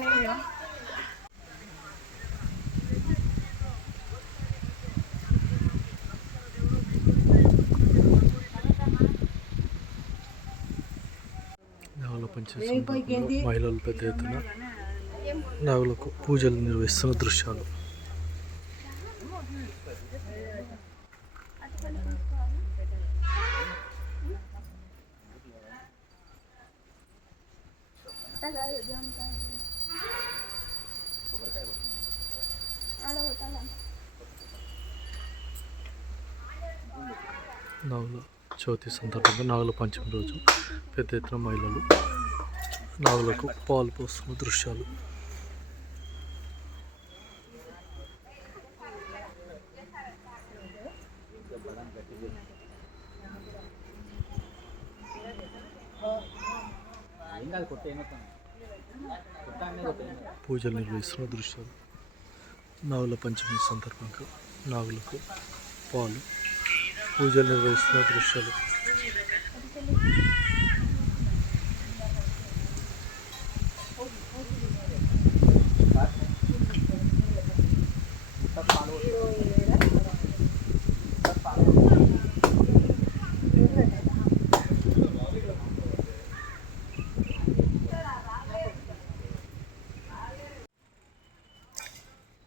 నీళ్ళు మహిళలు పెద్ద ఎత్తున నాగులకు పూజలు నిర్వహిస్తున్న దృశ్యాలు. Thank you. నవల చవితి సందర్భంగా నాగుల పంచమి రోజు పెద్ద ఎత్తున మహిళలు నాగులకు పాలు పోస్తున్న దృశ్యాలు. ఏం కాదు పూజలు నిర్వహిస్తున్న దృశ్యాలు. నాగుల పంచమి సందర్భంగా నాగులకు పాలు. పూజలు నిర్వహిస్తున్న దృశ్యాలు.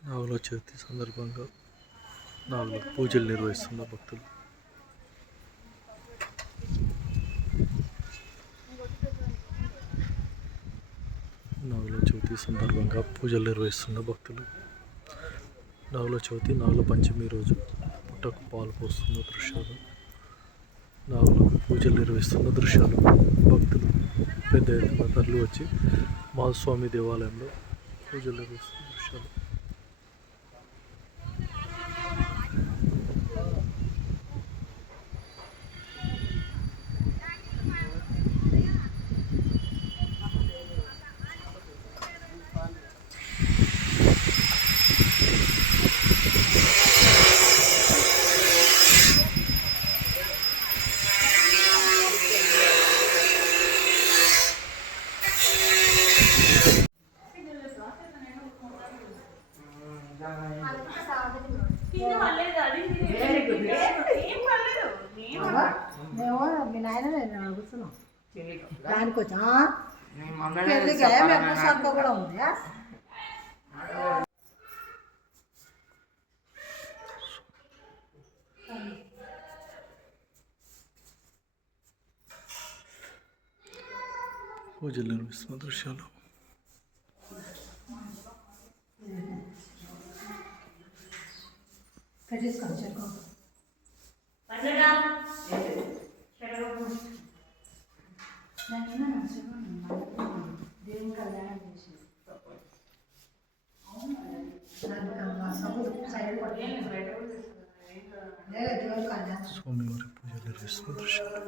నాగుల చవితి సందర్భంగా నాగుల పూజలు నిర్వహిస్తున్న భక్తులు. నాగుల చవితి సందర్భంగా పూజలు నిర్వహిస్తున్న భక్తులు. నాగుల చవితి నాగుల పంచమి రోజు పుట్టకు పాలు పోస్తున్న దృశ్యాలు. నాగులకు పూజలు నిర్వహిస్తున్న దృశ్యాలు. భక్తులు పెద్ద ఎత్తున తరలి వచ్చి మాధుస్వామి దేవాలయంలో పూజలు నిర్వహిస్తున్న దృశ్యాలు. దానికి వచ్చా పెళ్ళికి మెట్ల సంత కూడా ఉంది పూజలు నిర్వహిస్తున్న దృశ్యాలు. పెట్టేసుకోండి చెరుకు దేవుని కళ్యాణం నిర్వహిస్తున్న దృశ్యాలు